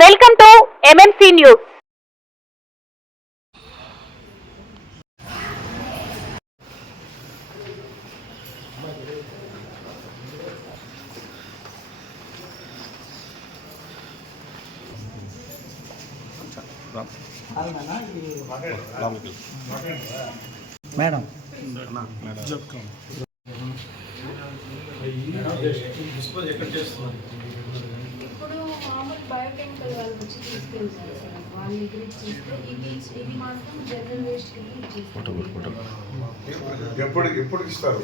Welcome to MMC news. Madam ఇప్పుడు మామూలు biochemical వాళ్ళకి వచ్చి తీసుకెళ్తారు సార్. వాళ్ళ దగ్గర ఇచ్చేస్తే ఇది మాత్రం జనరల్ వేస్ట్ కింద ఇచ్చేస్తారు. ఎప్పుడు ఇస్తారు?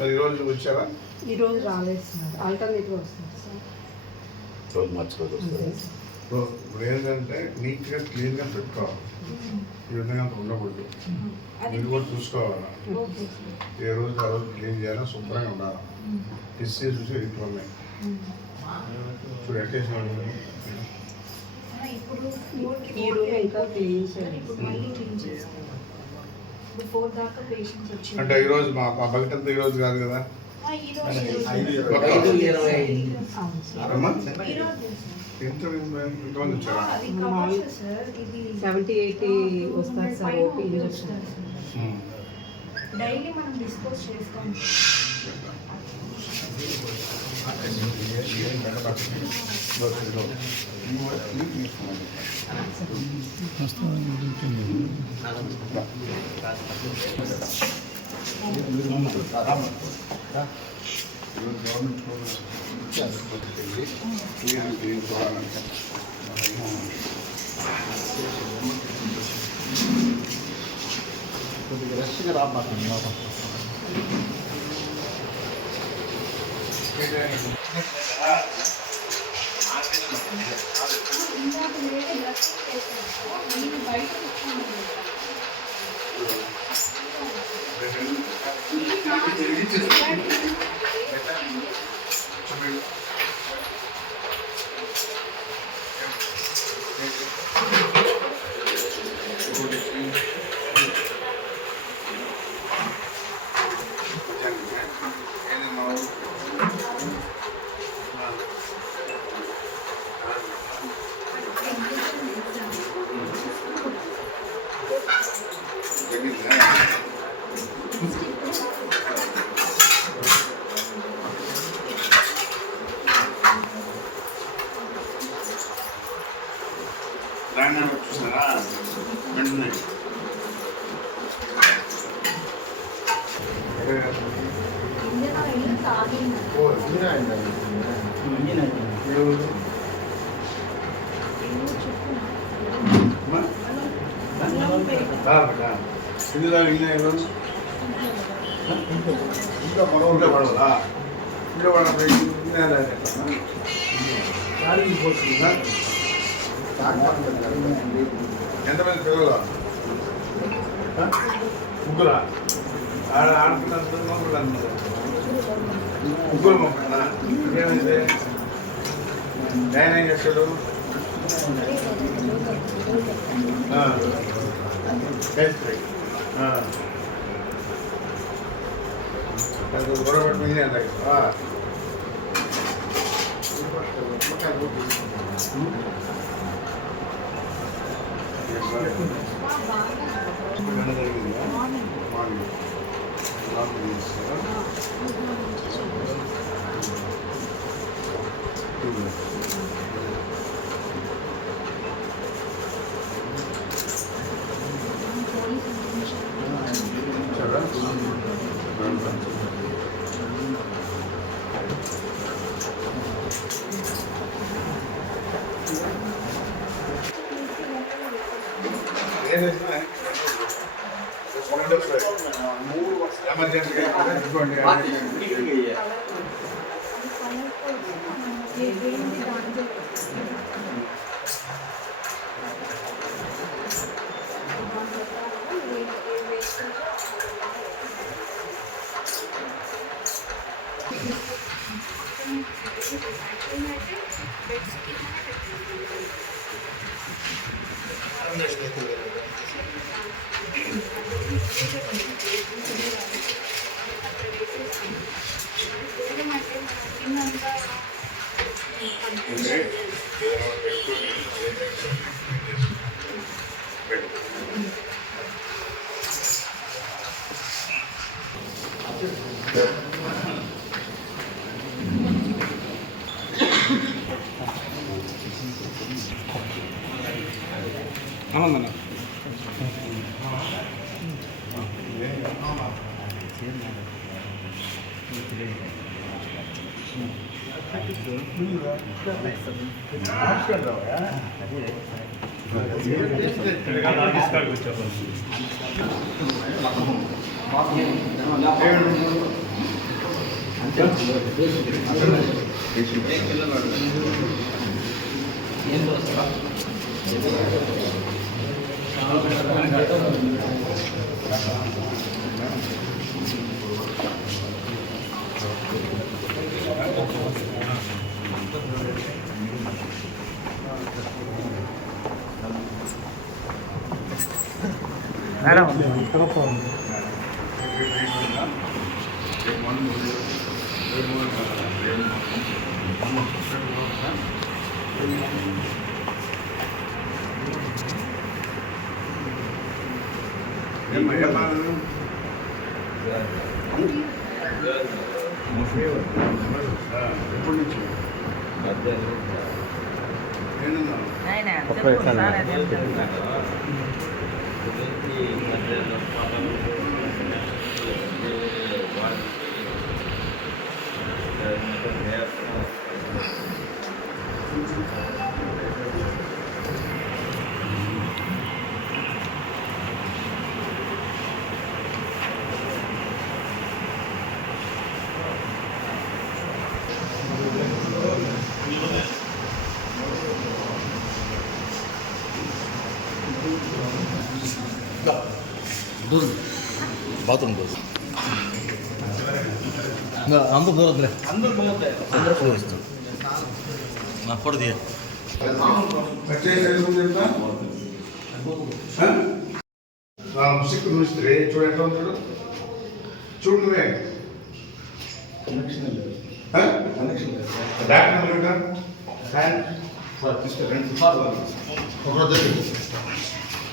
మరి ఈరోజు వచ్చారా? ఈరోజు రాలేదు సార్, ఆల్టర్నేటివ్ వస్తుంది సార్. ఇప్పుడు ఏంటంటే నీట్గా క్లీన్గా పెట్టుకోవాలి. ఈ విధంగా అంత ఉండకూడదు. మీరు కూడా చూసుకోవాలి. ఏ రోజు ఆ రోజు క్లీన్ చేయాలి, శుభ్రంగా ఉండాలి. డిసీజ్ చూసి ఇంట్లో ఉన్నాయి. ఇప్పుడు ఎట్టేసిన ఇప్పుడు ఈ రూమ్ ఇంకా క్లీన్ చేయాలి. ఇప్పుడు మళ్ళీ క్లీన్ చేస్తారు. ఇప్పుడు 4 దాకా పేషెంట్స్ వచ్చి అంటే ఈరోజు మా బకెట్ అంతా ఈరోజు కాదు కదా? ఎంతమంది వచ్చారా? 70-80 వస్తారు సార్. ఓపీ ఇంజక్షన్ డైలీ మనం డిస్పోజ్ చేస్తాం. కొద్దిగా రష్గా రాబాకండి లోపల. ఇందాక వేరే డ్రెస్ చేస్తాను. నేను బయట చూసారా? వెంటనే ఇంకా పడవలా? ఇంట్లో పడవ ఎంతమంది పిల్లలు? ముగ్గురా? ఆడుతున్నంత ముగ్గురు మొక్కనా? ఏమైంది? ఆయన ఏం చేస్తాడు? గొడవ మీదే కదా. ఓకే ఏదైనా ఎక్కువ పెట్టు. అవునన్నా మేడం ఇక్కడ పోండి. ఎప్పటి నుంచి బాత్రూమ్ డోర్ అందరూ దూరం అందరూ నా ఫోటో తీయ సిక్కు చూస్తే చూడు ఎట్లా ఉంటాడు చూడు నువ్వే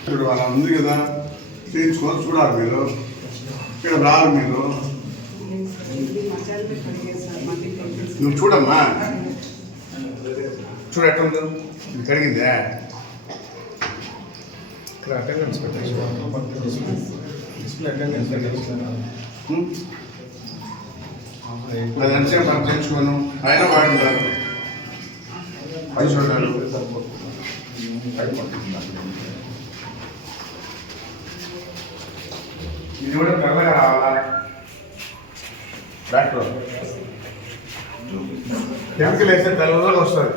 చూడు అలా ఉంది కదా చేయించుకొని చూడాలి మీరు ఇక్కడ రారు మీరు నువ్వు చూడమ్మా చూడు ఎట్లా ఉందో ఇది కడిగిందే ఇక్కడ అటెండెన్స్ అది ఎంతసేపు మనం చేయించుకోను అయినా వాడుతున్నారు అది చూడాలి ఇది కూడా తెల్లగా రావాలా డాక్టర్ కెమికల్ వేస్తే తెల్లగా వస్తుంది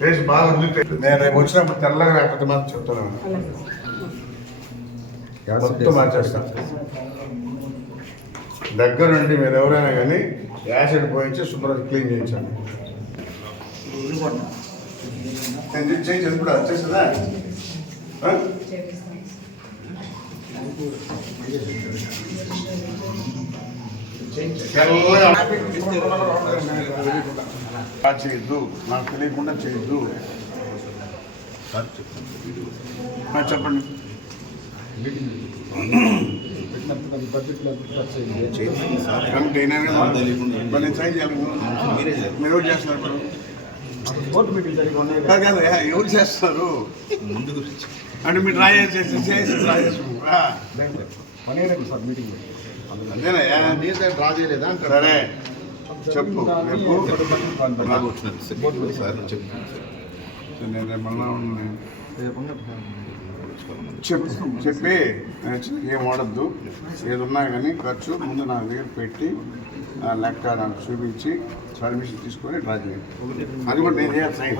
వేసి బాగా వదిలితే నేను రేపు వచ్చినప్పుడు తెల్లగా లేకపోతే మాత్రం చెప్తున్నాను మొత్తం మార్చేస్తాను దగ్గర నుండి మీరు ఎవరైనా కానీ యాసిడ్ పోయించి శుభ్రంగా క్లీన్ చేయించాను నేను చేయించాను ఇప్పుడు వచ్చేసిందా చేయొద్దు నాకు తెలియకుండా చేయొద్దు చెప్పండి మీరు ఎవరు చేస్తున్నారు ఎవరు చేస్తారు అంటే మీరు ట్రై చేసి ట్రై చేసిన సరే చెప్పు చెప్పి ఏం వాడద్దు ఏదున్నా కానీ ఖర్చు ముందు నా దగ్గర పెట్టి లెక్క నాకు చూపించి పర్మిషన్ తీసుకొని డ్రా చేయండి అది కూడా నేను చేయాలి సైన్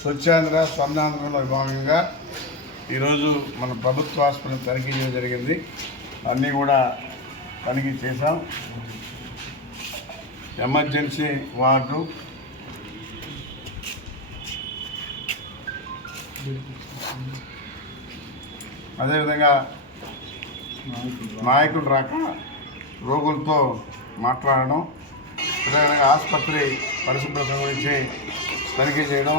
స్వచ్ఛాంధ్ర స్వర్ణాంధ్రంలో భాగంగా ఈరోజు మన ప్రభుత్వ ఆసుపత్రిని తనిఖీ చేయడం జరిగింది. అన్నీ కూడా తనిఖీ చేశాం. ఎమర్జెన్సీ వార్డు, అదేవిధంగా నాయకులు రాక రోగులతో మాట్లాడడం, అదేవిధంగా ఆసుపత్రి పరిశుభ్రత గురించి తనిఖీ చేయడం,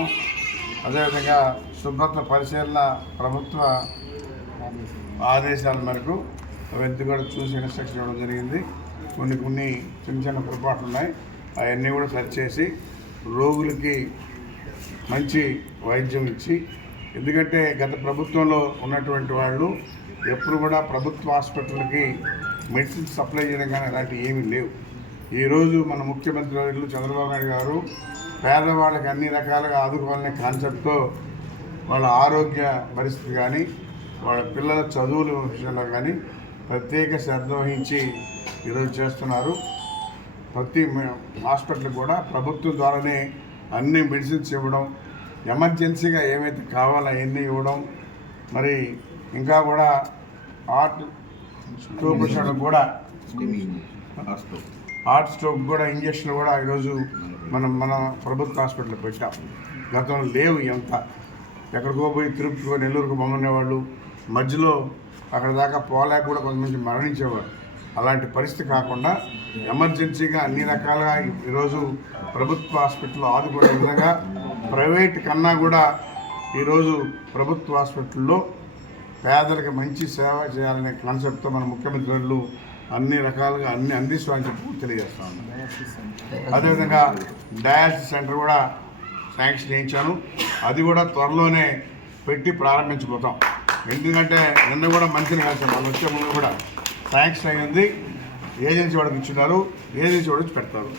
అదేవిధంగా శుభ్రత పరిశీలన ప్రభుత్వ ఆదేశాల మేరకు అవన్నీ కూడా చూసి ఇన్స్ట్రక్షన్ ఇవ్వడం జరిగింది. కొన్ని చిన్న పొరపాట్లు ఉన్నాయి, అవన్నీ కూడా సరిచేసి రోగులకి మంచి వైద్యం ఇచ్చి, ఎందుకంటే గత ప్రభుత్వంలో ఉన్నటువంటి వాళ్ళు ఎప్పుడు కూడా ప్రభుత్వ హాస్పిటల్కి మెడిసిన్ సప్లై చేయడం కానీ అలాంటివి ఏమీ లేవు. ఈరోజు మన ముఖ్యమంత్రి వర్యులు చంద్రబాబు నాయుడు గారు పేదవాళ్ళకి అన్ని రకాలుగా ఆదుకోవాలనే కాన్సెప్ట్తో వాళ్ళ ఆరోగ్య పరిస్థితి కానీ వాళ్ళ పిల్లల చదువుల విషయంలో కానీ ప్రత్యేక శ్రద్ధ వహించి ఈరోజు చేస్తున్నారు. ప్రతి హాస్పిటల్ కూడా ప్రభుత్వం ద్వారానే అన్ని మెడిసిన్స్ ఇవ్వడం, ఎమర్జెన్సీగా ఏమైతే కావాలో అవన్నీ ఇవ్వడం, మరి ఇంకా కూడా హార్ట్ స్ట్రోక్ విషయంలో కూడా హార్ట్ స్ట్రోక్ కూడా ఇంజక్షన్ కూడా ఈరోజు మన ప్రభుత్వ హాస్పిటల్లో పెట్టాం. గతంలో లేవు ఎంత, ఎక్కడికో పోయి తిరుపతికో నెల్లూరుకో బొమ్మనేవాళ్ళు, మధ్యలో అక్కడ దాకా పోలేక కూడా కొంతమంది మరణించేవారు. అలాంటి పరిస్థితి కాకుండా ఎమర్జెన్సీగా అన్ని రకాలుగా ఈరోజు ప్రభుత్వ హాస్పిటల్లో ఆదుకునే విధంగా ప్రైవేట్ కన్నా కూడా ఈరోజు ప్రభుత్వ హాస్పిటల్లో పేదలకు మంచి సేవ చేయాలనే కాన్సెప్ట్తో మన ముఖ్యమంత్రులు అన్ని రకాలుగా అన్ని అందిస్తామని చెప్పి తెలియజేస్తా ఉన్నాను. అదేవిధంగా డయాలసిస్ సెంటర్ కూడా శాంక్షన్ చేయించాను, అది కూడా త్వరలోనే పెట్టి ప్రారంభించబోతాం. ఎందుకంటే నిన్న కూడా మంచిని కలిసాం, వాళ్ళు వచ్చే ముందు కూడా శాంక్షన్ అయ్యింది, ఏజెన్సీ వాడికి ఇచ్చినారు, ఏజెన్సీ వాడికి పెడతారు.